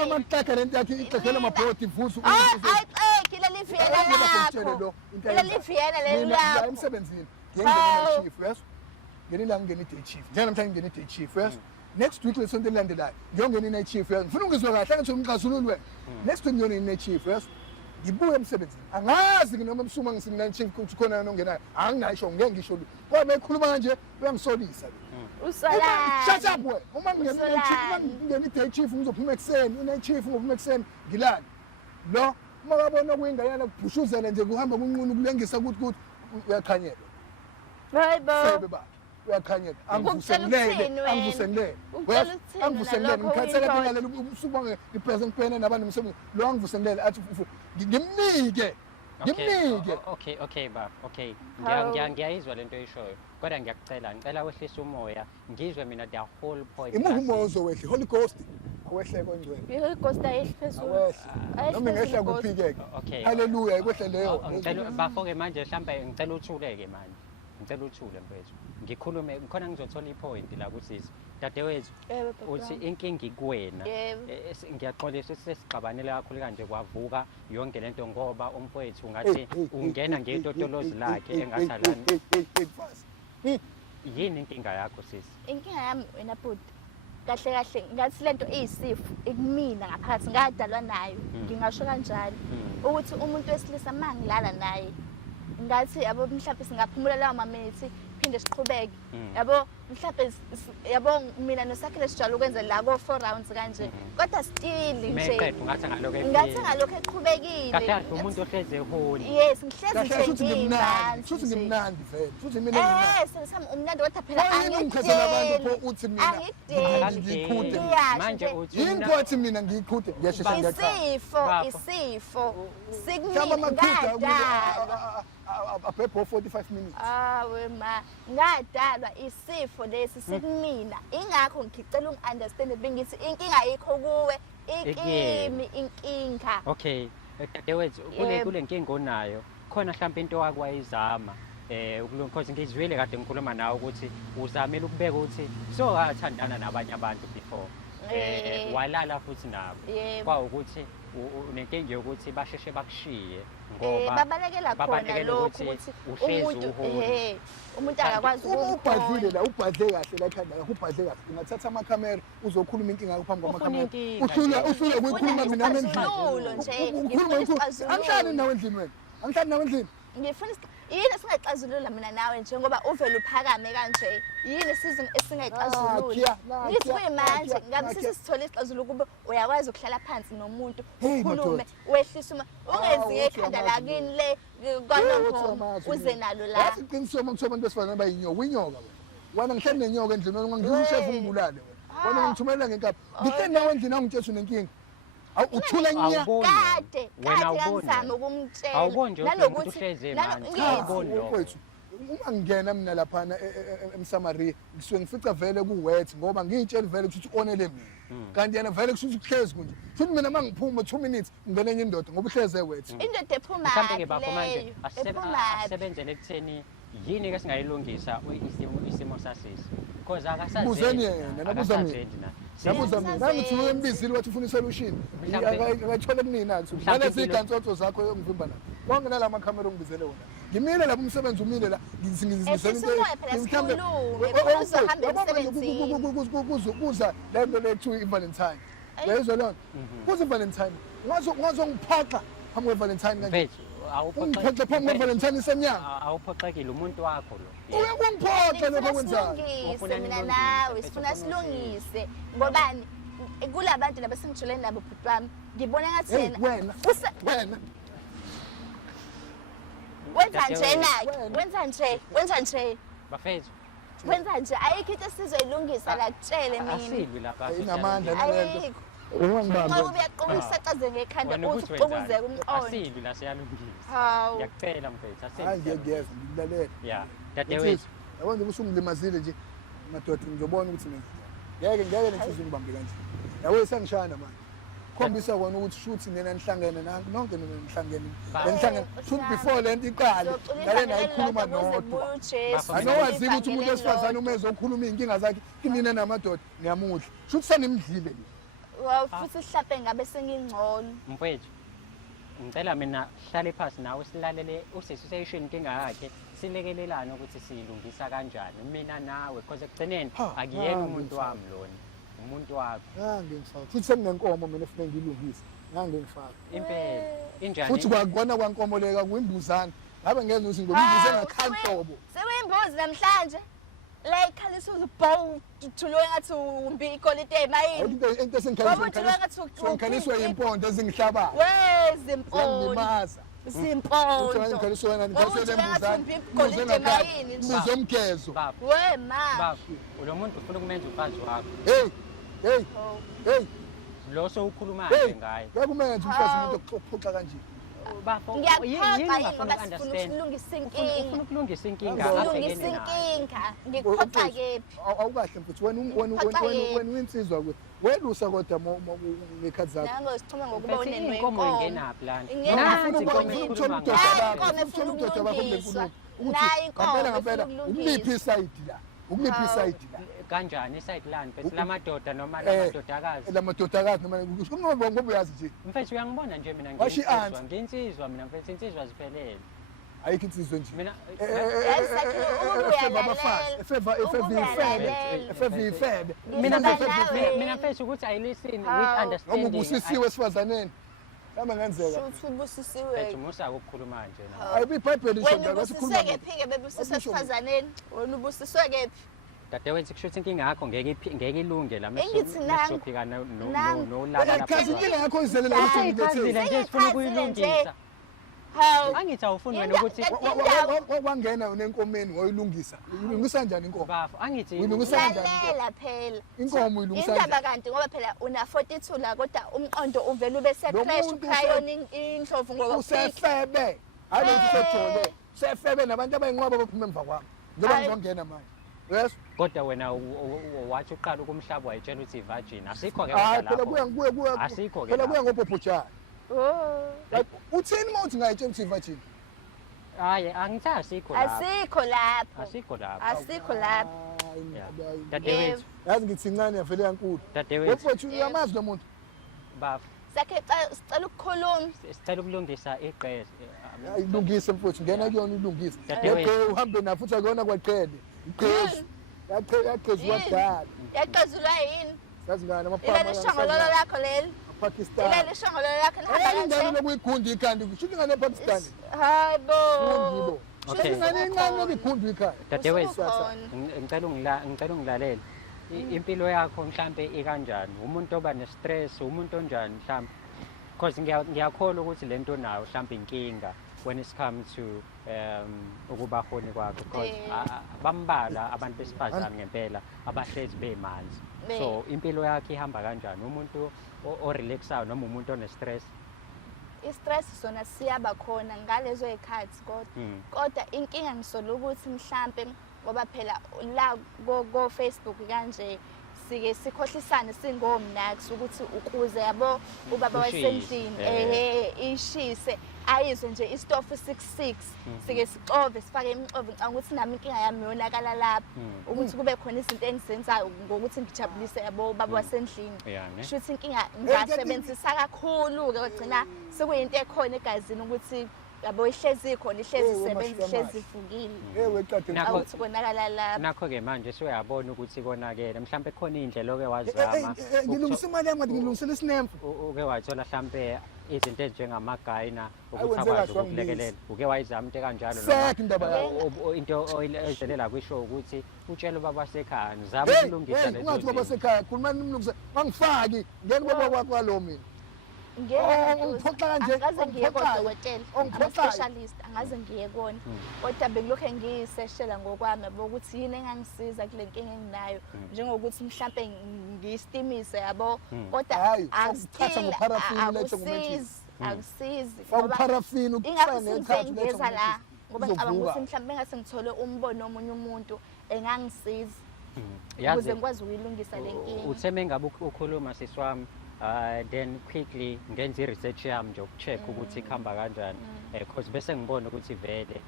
makuxaka lento yakhe ixexele amabhodi vusu Ayixeki leli viyela lakho. Leli viyela leli lakho. emsebenzini Hawu. chief yes ngenila ngene i-day chief njengamhlanje ngene i-day chief yes next week lesonto elilandelayo ngiyongena ine chief yes ngifuna ungizwe kahle angathi umxazululo wena next week ngiyona ine chief yes ngibuye emsebenzini angazi noma emsuma ngisimnani chief kuthi khona yena ongenayo anginayisho ngeke ngisho lutho ngoba bekhuluma kanje uyangisolisa Usolani. shut up wena uma Usolani. ngingena i-day chief ngizophuma ekuseni une chief ngophuma ekuseni ngilala lo uma kabona kuyinganyana kubhushuzela nje kuhamba kunqunu kulengisa ukuthi uyakhanyela Hayibo. sebe ba uyakhanyela Ukutshela ukuthini wena? angivuselele Ukutshela ukuthini angivuselele nalokho ngikhathele uyindoda? ngingaleli usubange ipresent kuphela nabantu umsebenzi lo angivuselele athi ngimnike Okay baba, okay. Hawu. Ngiyayizwa lento oyishoyo. Kodwa ngicela wehlisa umoya. Ngizwe mina the whole point. imuphi umoya ozowehla Holy Ghost awehleke ongcwele Igosta ehlizulu. awehla noma ngehla kuphikeke Okay. haleluya ikwehle leyo Ngicela bafo-ke manje mhlambe ngicela uthule-ke manje. Ngicela uthule mfethu. Ngikhulume khona ngizothola i-point la kusisi. Dadewethu Yebo baba. uthi inkinga ikuwena. Yebo. Ngiyaxolisa ukuthi sesixabanele kakhulu kanje kwavuka yonke lento ngoba umfowethu ngathi ungena ngetotolozi lakhe engasalani. Yini inkinga yakho sisi? Inkinga yami wena bhuti. Kahle kahle ngathi lento iyisifo ikumina ngaphakathi ngadalwa nayo. Ngingasho kanjalo. Ukuthi umuntu wesilisa mangilala naye. Ngathi yabo mhlawumbe singaphumula lawo mamithi phinde siqhubeke. Yabo mhlawumbe yabo mina nosakhile sijalo ukwenza la ko 4 rounds kanje. Kodwa still nje. Meqedwe ngathi ngalokho Ngathi ngalokho eqhubekile. kahle kahle umuntu ohleze eholi. Yes, ngihlezi kahle futhi nje ngimnandi futhi ngimnandi vele futhi mina ngimnandi sami umnandi kodwa phela Wayini ungichazela abantu angideli. pho uthi mina Angideli. ngikhude Ngiyasho Manje nje. uthi yini mina- kwathi mina ngikhude ngiyashesha ngiyacala Isifo, isifo. Sikumina ngadalwa. abhebho 45 minutes Awe ma, ngadalwa isifo lesi sikumina. Ingakho ngicela ungi-understand bengithi inkinga ayikho kuwe, ikimi inkinga. Okay, dadewethu kule nkinga onayo khona mhlawumbe into wakwayizama because ngizwile kade ngikhuluma nawe ukuthi uzamela ukubeka ukuthi so wathandana nabanye abantu before walala futhi nabo Yebo. kwawukuthi unenkinga yokuthi basheshe bakushiye ngoba Babalekela khona babalekela lokho ukuthi ukuthi uhlezi umuntu uholi. umuntu akakwazi uma ubhadlile ukukhona. la ubhadle kahle la ekhanda lakho ubhadle kahle ungathatha amakhamera uzokhuluma inkinga yakho phambi Ufuna kwamakhamera inkinga uhlula ukuyikhuluma mina nami Isixazululo nje, endlini ngifuna ukhuluma isixazululo. angihlali nawe endlini wena angihlali nawe endlini Ngifuna yini singayixazulula mina nawe njengoba uvela uphakame kanje. Yini sizini esingayixazulula? Ngithi kuyimanje ngabe sisithole isixazululo kube uyakwazi ukuhlala phansi nomuntu Hey, ukhulume madoda. wehlisa uma ungenzi Wothi ekhanda uyamazi lakini le kwanongomo uze nalo la. yathi iqinisile uma kuthiwa abantu besifazane bayinyoka inyoka wena ngihleli nenyoka endlini wena ngidlula ushefu ungibulale wena ngithumela ngenkapho ngihleli nawe endlini angitshela unenkinga uthula nya Awuboni Kade wena kade awuboni ngizama ukumtshela. Awuboni nje ukuthi umuntu uhlezi manje awuboni lokho mfowethu uma ngingena mina laphana eMsamaria ngisuke ngifica vele kuwet ngoba ngiyitshela vele ukuthi onele mina kanti yena vele kusho ukuthi uhlezi kunje futhi mina mangiphuma 2 minutes ngibene enye indoda ngoba uhleze wet Indoda ephuma mhlawumbe-ke bafo manje leyo. Ephuma asebenzele ekutheni yini ke singayilungisa isimo sasisi because Buzeni yena, nabuza mina. Yabuza mina nami uthi uyembizile wathi ufuna isolution Mhlawumbe- akayithola kunina kuthi Mhlawumbe ngale zigantsotho zakho yongivimba la konke nala makhamera ongibizele wona ngimile lapho umsebenzi umile la Ehlisa umoya phela sikhulume, uzohamba emsebenzini. kuza le nto lethu i-Valentine yezwa lona kuza i-Valentine ngazongiphoxa phambi kwe-Valentine kanje Mfethu, ungiphoxe phambi kwe-Valentine isenyanga awuphoxekile umuntu wakho lo. uyakungiphoxa lokho okwenzayo Silungise mina nawe sifuna silungise ngobani kulabantu laba sengijolene nabo bhuti wami ngibona ngathi hey yena wena wenza nje wenza nje Bafethu, wenza nje ayikho into esizoyilungisa la kutshele mina asilwi lapha. inamandla nalento ayikho ungibambe xa uyaqubusa caze ngekhanda uthi uqubuzeka umqondo Asilwi la siyalungisa. hawu Ngiyacela mfethu, hayi asilwi. ngiyeza ngikulalela Yeah. Dadewethu. yabona ukuthi ungilimazile nje madoda ngizobona ukuthi ngeke ngithi ngibambe kanje yawe sengishana manje khombisa kona ukuthi shuthi nina nihlangene nonke nina nihlangene shoot before lento iqale ngale nayikhuluma nodwa anowazi ukuthi umuntu wesifazane uma ezokhuluma inkinga zakhe kinina namadoda ngiyamudla shuthi sanimdlile futhi sihlape ngabe sengingcono Mfethu. Ngicela mina hlale phansi nawe silalele usesation inkinga yakhe silekelelana ukuthi siyilungisa kanjani mina nawe because ekugcineni akuyena umuntu wami lona umuntu wakho ngingifaka futhi senginenkomo mina efike ngilungise ngangengifaka impela injani futhi kwakona kwankomo leka kuyimbuzana ngabe ngeze ukuthi ngombuze ngakhanhlobo sewuyimbuzi namhlanje la ikhalisa uzibhawu thulo ngathi umbi ikolite emayini into sengikhaliswa yimpondo ezingihlabayo wezimpondo ngimaza zimpondo mbuzo omgezo baba lo muntu ufuna ukumenza ufazi wakho hey lo sowukhulumayo ngaye kuyakumenza umfazi umuntu okuphoxa kanje bafo ngiyaphoxa ngoba sifuna ukulungisa inkinga ufuna ukulungisa inkinga ukulungisa inkinga ngikuphoxa kephi awukahle mfuthi wena uyinsizwa welusa kodwa ngekhathi zakho nangosichuma ngokuba unenwe inkomo ingenaphi lana ngampela ukuliphi isayidi la ukuliphi isayidi la kanjani isayidi lani bese lamadoda noma lamadodakazi lamadodakazi noma ngoba uyazi nje mfethu uyangibona nje mina nginsizwa mina mfethu insizwa ziphelele ayikho insizwe nje mina mina mfethu ukuthi ayilisten with understanding ngubusisiwe esifazaneni lama ngenzeka ubusisiwe mfethu musa ukukhuluma nje na ayibi iBhayibheli isho njalo asikhuluma phike bebusiswe esifazaneni wena ubusiswe kephi dadewethu kushuthi inkinga yakho ngeke ilunge la Engithi mesophika nolala kazi inkinga yakho izelela ukuthi ngithezile nje sifuna ukuyilungisa hawu angithi awufuni wena ukuthi wangena unenkomeni wayilungisa uyilungisa kanjani inkomo bafo angithi uyilungisa kanjani lalela phela inkomo uyilungisa indaba kanti ngoba phela una 42 la kodwa umqondo uvela ube secrash ukhayona indlovu ngoba usefebe hayi ukuthi sejole sefebe nabantu abayinqoba baphuma emva kwami njengoba ngizongena manje yes kodwa wena wathi uqala ukumhlaba wayitshela ukuthi virgin asikho ke phela lapho asikho ke phela kuya ngobhobhojana oh uthini mawuthi ngayitshela ukuthi virgin hayi angithi asikho lapho asikho lapho dadewethu yazi ngithi incane yavele yankulu dadewethu wethu uyamazi lo muntu bafo sakhe sicela ukukhuluma sicela ukulungisa iqese ayilungise mfowethu ngena kuyona ulungise uhambe na futhi akuyona kwaqede iqesi yaqezwa kudala yaqezulwa yini yazi ngani ilele shongololo lakho leli Pakistan ilele shongololo lakho ingane lokuyigunda ikhanda kusho ingane ePakistan hayibo okay ingane incane lokuyigunda ikhaya dadewethu ngicela ungilalele impilo yakho mhlambe ikanjani umuntu oba nestress umuntu onjani mhlambe because ngiyakholwa ukuthi lento nawo mhlambe inkinga when it comes to ukuba honi kwakho because bambala abantu besifazane ngempela abahlezi bemanzi so impilo yakhe ihamba kanjani umuntu o-relaxayo noma umuntu one-stress i-stress sona siyaba khona ngalezo ikhathi kodwa inkinga ngisola ukuthi mhlambe ngoba phela la go Facebook kanje sike sikhohlisane singomnax ukuthi ukuze yabo ubaba wasendlini ishise ayizwe nje istofu 66 sike sixove sifake imixove ngicanga ukuthi nami inkinga yami yonakala lapha ukuthi kube khona izinto engizenzayo ngokuthi ngijabulise yabo baba wasendlini shuthi inkinga ngasebenzisa kakhulu ke kugcina sekuyinto ekhona egazini ukuthi yabo ihlezi khona ihlezi Ewe, isebenza mashiyamashi. ihlezi ivukile Ewe qade Nakho- awuthi konakala lapha nakho-ke manje suyabona ukuthi konakele mhlawumbe khona iy'ndlela oke wazama ngilungisa imali yami ngathi ngilungisela isinemfu. uke wathola mhlawumbe izinto ezinjengamagayina ukuthi wenze akwazi kahle ukukulekelela uke wayizama into ekanjalo Sekho indaba yakho. into oyizelela kwisho ukuthi utshele ubaba wasekhaya zama Hey, ukulungisa hey, lezo ungathi baba zinto. sekhaya khuluma nimlungise mangifaki ngene baba kwakho kwalo mina. Ungiphoxa kanje, angaze ngiye ungiphoxayo, kodokotela ungiphoxayo. ama-specialist angaze ngiye kona kodwa bengilokhu ngiyiseshela ngokwami bokuthi yini engangisiza kule nkinga enginayo njengokuthi mhlampe ngiyisitimisa yabo kodwa Hhayi, fakuthatha still ngoparafini ulethe akusizi akusizi Faka ngoba uparafini ingakho ukufane sengize ekhathu ngeza la ngoba ngicabanga uzovuka. ukuthi mhlampe engase ngithole umbono omunye umuntu engangisiza Yazi, ukuze ngikwazi ukuyilungisa le nkinga utheme ngabe ukhuluma sisi wami then quickly ngenza i-research yami nje ukucheck ukuthi ikhamba kanjani because bese ngibona ukuthi vele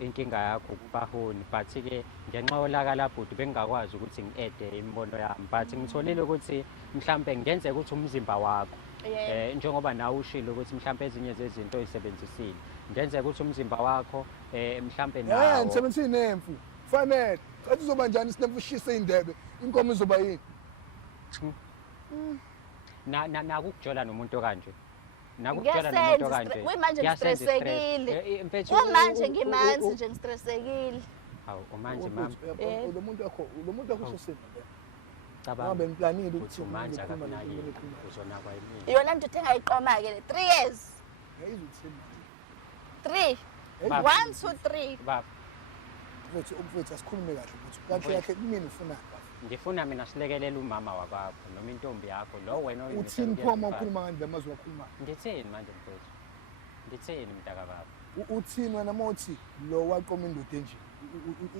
inkinga yakho kubaholi but-ke ngenxa yolaka labhuti bengingakwazi ukuthi ngi-ede imibono yami but ngitholile ukuthi mhlampe ngenzeka ukuthi umzimba wakho Yeah. njengoba nawe ushilo ukuthi mhlampe ezinye zezinto oyisebenzisile ngenzeka ukuthi umzimba wakho mhlampe nawo Nisebenzisa inemfu. Fanele. Cathi uzoba njani isinemfu ushise indebe. Inkomo izoba yini? nakukujola nomuntu kanje nakukujola nomuntu Ngiyasenza kanje kuyimanje Kuyasenza i-stress. ngistressekile Mfethu, kumanje ngimanzi nje ngistressekile hawu umanje mama Lo muntu wakho usosini. cabanga Ngabe ngiplanile ukuthi umanje akakunakile uzonakwa yini iyona nto uthengayiqoma-ke le 3 years Yayizuthini. 3 Baba. 1 2 3 baba Mfethu asikhulume kahle ukuthi kahle yakhe kumina ufuna. ngifuna mina silekelela umama wakwakho noma intombi yakho lo wena Uthini phoma ukhuluma ngani lamazwi wakhuluma? ngitheni manje mfethu ngitheni mntaka baba Uthini wena mothi lo waqoma indoda enje?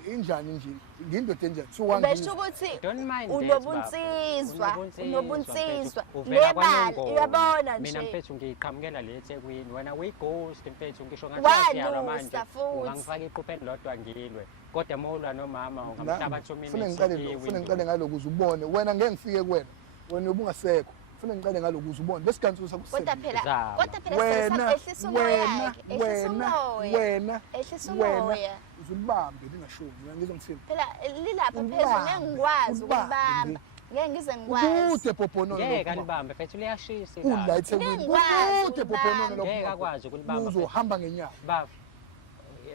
Injani nje? Ngindoda enjani? So besho ukuthi Don't mind that, unobunsizwa baba. unobunsizwa mfethu. Uvela nebala kwaNongoma. uyabona Mina nje mfethu ngiqhamukela le eThekwini wena uyi-ghost mfethu ngisho Walusa ngasiyalwa manje futhi. ungangifaka iphupha elilodwa ngilwe kodwa mawulwa nomama ungamhlaba Funa ngiqale ngaloku uze ubone wena ngeke ngifike kuwena. Wena ubungasekho. Funa ngiqale ngaloku uze ubone. Lesikhansi kodwa sakusebenza. phela Zama. kodwa phela Wena ehlisa umoya yakhe ehlisa umoya ehlisa umoya uzulibambe lingashoni. Mina ngizongithini? phela lilapha phezulu Ulibambe, ngeke ngikwazi ulibambe. ukulibamba ngeke ngize ngikwazi Ukude poponono. ngeke alibambe mfethu liyashisa Ula ilanga. eThekwini. Ngingakwazi Ukude poponono lokho. ngeke akwazi ukulibamba Uzohamba ngenyawo. baba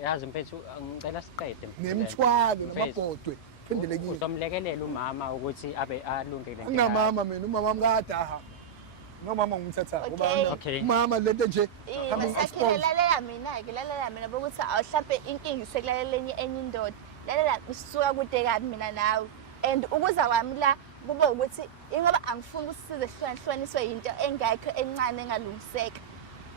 yazi mfethu ngicela siqede mfethu. Nemthwalo Mfethu, namabhodwe. Phendelekile. uzomlekelela umama ukuthi abe alungele Nginamama mina umama wami kade ahamba. Nomama ngimthatha Okay. Okay. umama lento nje masakhe lalela mina-ke lalela mina bokuthi awuhlampe inkinga isekulalela enye indoda lalela isuka kude kabi mina nawe and ukuza kwami la kube ukuthi ingoba angifuni ukuthi size hlukaniswe yinto engekho encane engalungiseka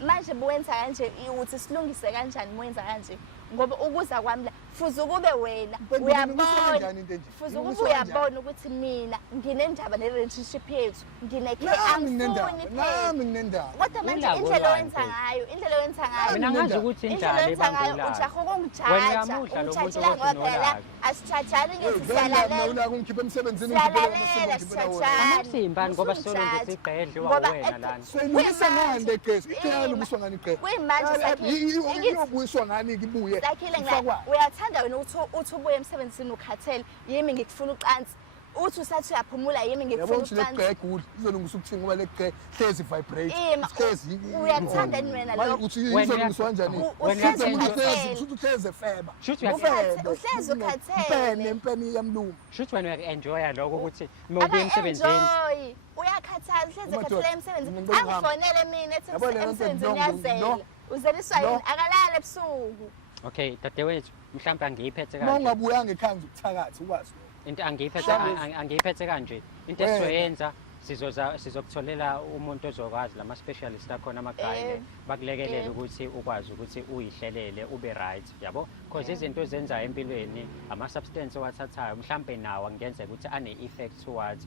manje buwenza kanje ukuthi silungise kanjani mwenza kanje ngoba ukuza kwami la fuze ukube wena uyabona fuze ukube uyabona ukuthi mina nginendaba ne-relationship yethu nami nginendaba kodwa manje Ulaka indlela olwandle. owenza ngayo indlela owenza ngayo mina ngazi ukuthi indlela injalo owenza ngayo ibangulayo ujaha Wena ukungijaja uyamudla lo muntu ungijajela ngoba othi phela nolaka. asijajani ngithi Vele siyalalela unaka ungikhipha emsebenzini siyalalela sijajani Amasimbani ngoba silungisa igqedle Ngoba wawena lana soyilungisa ngani le gesi icela lobuswa ngani igqele kuyimanje iyobuyiswa ngani ibuye sakhile ifakwa uyathanda wena uthi ubuye emsebenzini ukhathele yimi ngikufuna uqansi uthi usathi uyaphumula yimi ngikufuna yabona ukuthi le uqansi gqele good izolungisa ukuthini ngoba le gqele hlezi vibrate Ima, uyakuthanda yini wena lokho? uthi Wena izolungiswa kanjani uhlezi ukhathele. uthi uhleze feba Shuthi uya- Uhlezi ukhathele. impeni yamlungu shuthi wena uya-enjoya lokho ukuthi uma ubuya emsebenzini Aka-enjoy uyakhathala uhlezi Umadoda, ekhathele emsebenzini ngicela uhambe. angifonele mina ethi Yabona le nto, emsebenzini no, uyazela no. uzeliswa No. yini akalala ebusuku okay dadewethu mhlawumbe angiyiphethe uma kanje ungabuyanga ekhaya ngizokuthakathi ukwazi into Mhlawumbe- angiyiphethe kanje into Wena. esizoyenza sizokutholela umuntu ozokwazi lama-specialist akhona amagayine bakulekelele ukuthi ukwazi ukuthi uyihlelele ube right yabo because izinto ezenzayo empilweni ama-substance owathathayo mhlampe nawo kungenzeka ukuthi ane-effect towards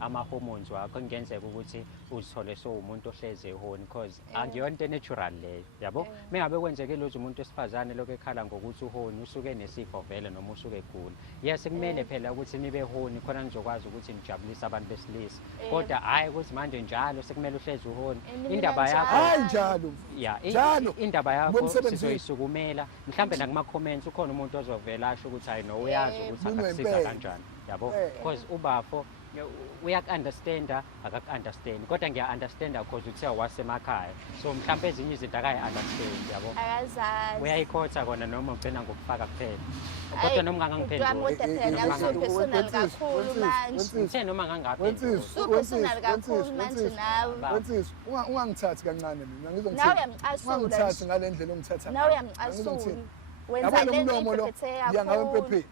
ama-hormones wakho kungenzeka ukuthi uzithole sowumuntu ohlezi ehoni because akuyona into natural leyo yabo mengabe kwenzekile uthi umuntu wesifazane lokho ekhala ngokuthi uhoni usuke nesifo vele noma usuke egula yes kumele phela ukuthi nibe honi khona nizokwazi ukuthi nijabulise abantu besilisa kodwa hhayi ukuthi manje njalo sekumele uhlezi uhoni indaba yakho hayi njalo ya njalo indaba yakho Bomsebenzini. sizoyisukumela mhlambe nakuma-comments ukhona umuntu ozovela asho ukuthi hayi no uyazi ukuthi akakusiza Ngingempela. kanjani yabo because ubafo uyaku-understanda akaku-understandi kodwa ngiya-understanda because uthe wasemakhaya so mhlampe ezinye izinto akayi-understand yabo akazazi uyayikhotha kona noma ugcina ngokufaka kuphela kodwa noma kodwa phela nawe usu-personal kakhulu manje ngithe noma ngangaphi usu-personal kakhulu manje nawe wensizwa ungangithathi kancane mina nawe uyamcasula ungangithathi ngale ndlela ongithatha nawe uyamcasula wenza le nto iphethe ngiyangawe kakhulu emphepheni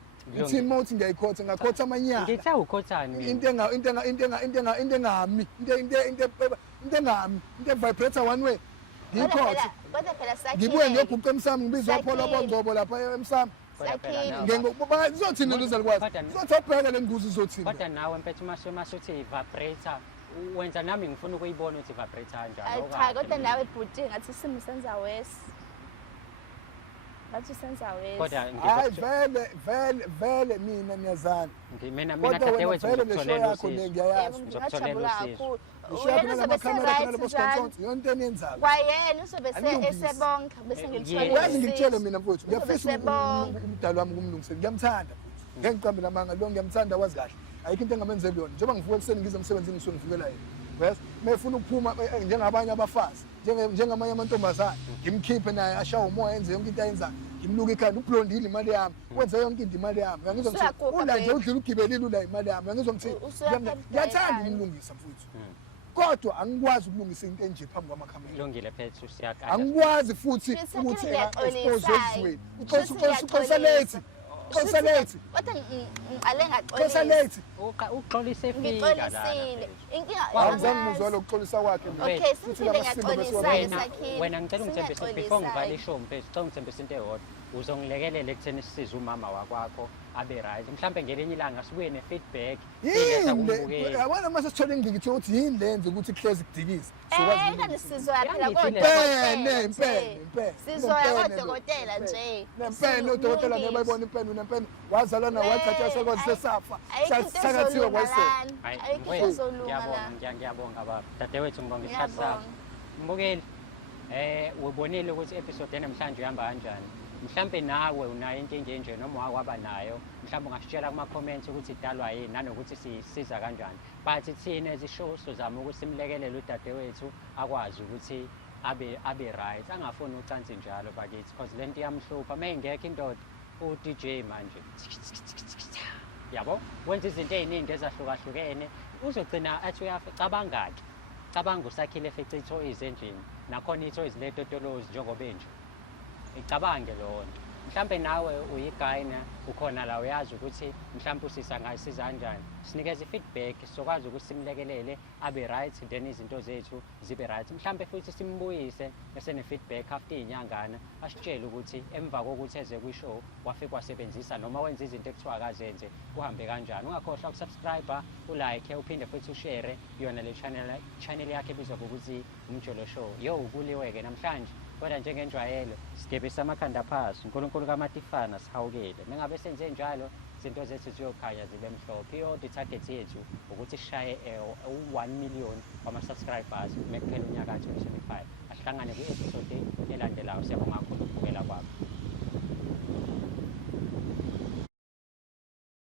uthini uma uthi ngiyayikhotha ngakhotha amanyaka ngithe ukhothani mina into engami into evibrator one way ngiyikhothe kodwa phela ngibuye sakhile ngiyoguqa emsamo ngibizwe ophola abongcobo lapha emsamo Kodwa phela Sakhile. nawe- zizothini luzalukwazi Kodwa- zizothi obheka le nguzi zizothini kodwa nawe mpethe masuthi i-vibrator wenza nami ngifuna ukuyibona ukuthi i-vibrator kanjani cha kodwa nawe bhuti ngathi isimo senza wesi ngathi senza wesi kodwa hayi vele mina niyazana mina kodwa wena dadewethu vele le show ngizokutholela yakho le usizo ngiyayazi ngingajabula kakhulu isho yakho uyena uzobe nalamakhamera khona se-right labo njalo sponsorship yonke into eniyenzayo kwayena uzobe Anilungise. esebonga bese uyazi ngikutshele ngilithole mina mfowethu ngiyafisa sebonga. umdali wami kumlungisela ngiyamthanda mfowethu ngeke ngiqambe namanga lo ngiyamthanda wazi kahle ayikho into engamenzeli yona njengoba ngivuka ekuseni ngize emsebenzini ngisuke ngivukela yena yes mefuna ukuphuma njengabanye abafazi njengamanye amantombazane ngimkhiphe naye ashawe umoya enze yonke into ayenzayo ngimluka ikhanda ublondile imali yami wenze yonke into imali yami uyangizwa ngithi Usuyaguga, ula nje babe. udlula ugibelile ula imali yami uyangizwa ngithi Usuyaphela ngiyathanda ekhanda. ukumlungisa mfowethu kodwa angikwazi ukulungisa into enje phambi kwamakhamera kulungile phethu angikwazi futhi Futhi ukuthi ngiyaxolisa. expose ezweni Futhi uxolisa late uxolisa late kodwa ngiqale uxolisa ngaxolisa late uxolise fika ngixolisile inkinga awuzange ngizwa lo kuxolisa kwakhe Okay, sithile ngiyaxolisa wena Sakhile. wena ngicela ungithembise before ngivale Singaxolisana. ishow mfethu xa ungithembise into eyodwa uzongilekelela ekutheni sisize umama wakwakho abe right mhlampe ngelinye ilanga sibuye ne-feedback iletha kumbukeli yabona mase sithole ngithi ukuthi yini lenze ukuthi kuhlezi kudikisa Eka sizoya phela Yangithile. impene sizoya kodokotela nje nempene udokotela nebayibona impene unempene wazalwa nawo wathatha sekwazi sesafa sakathiwa kwayisela Hayi, ayikho mfowethu, ezolunga ngiyabonga la ngiyabonga baba dadewethu ngibonga isikhathi sakho mbukeli ubonile ukuthi i-episode yanamhlanje ihamba kanjani mhlampe nawe unayo into enjenje noma wakwaba nayo mhlampe ungasitshela kuma-comments ukuthi idalwa yini nanokuthi siyisiza kanjani but thina ezishow sizama ukuthi simlekelele udadewethu akwazi ukuthi abe right angafuni ucansi njalo bakithi because le nto iyamhlupha uma ingekho indoda u-DJ manje yabo wenza izinto ey'ningi ezahlukahlukene uzogcina athi cabanga-ke cabanga usakhile efice i-toys endlini nakhona i-toys letotolozi njengoba enje icabange lona mhlampe nawe uyigayina ukhona la uyazi ukuthi mhlampe usisangasiza kanjani sinikeze i-feedback sizokwazi ukuthi simlekelele abe right then izinto zethu zibe right mhlampe futhi simbuyise esene-feedback after iy'nyangana asitshele ukuthi emva kokuthi eze kwishow wafike wasebenzisa noma wenza izinto ekuthiwa akazenze kuhambe kanjani ungakhohlwa ukusubscribe ulike uphinde futhi ushare yona le channel yakhe ebizwa ngokuthi Umjolo Show yo ukuliwe-ke namhlanje kodwa njengenjwayelo sigebise amakhanda phasi uNkulunkulu kamatifana sihawukele mengabe senze njalo izinto zethu ziyokhanya zibe mhlophe iyodwa i-target yethu ukuthi sishaye u-1 million wama-subscribers mekuphela unyaka ka-2025 asihlangane kwi-episode elandelayo siyabonga.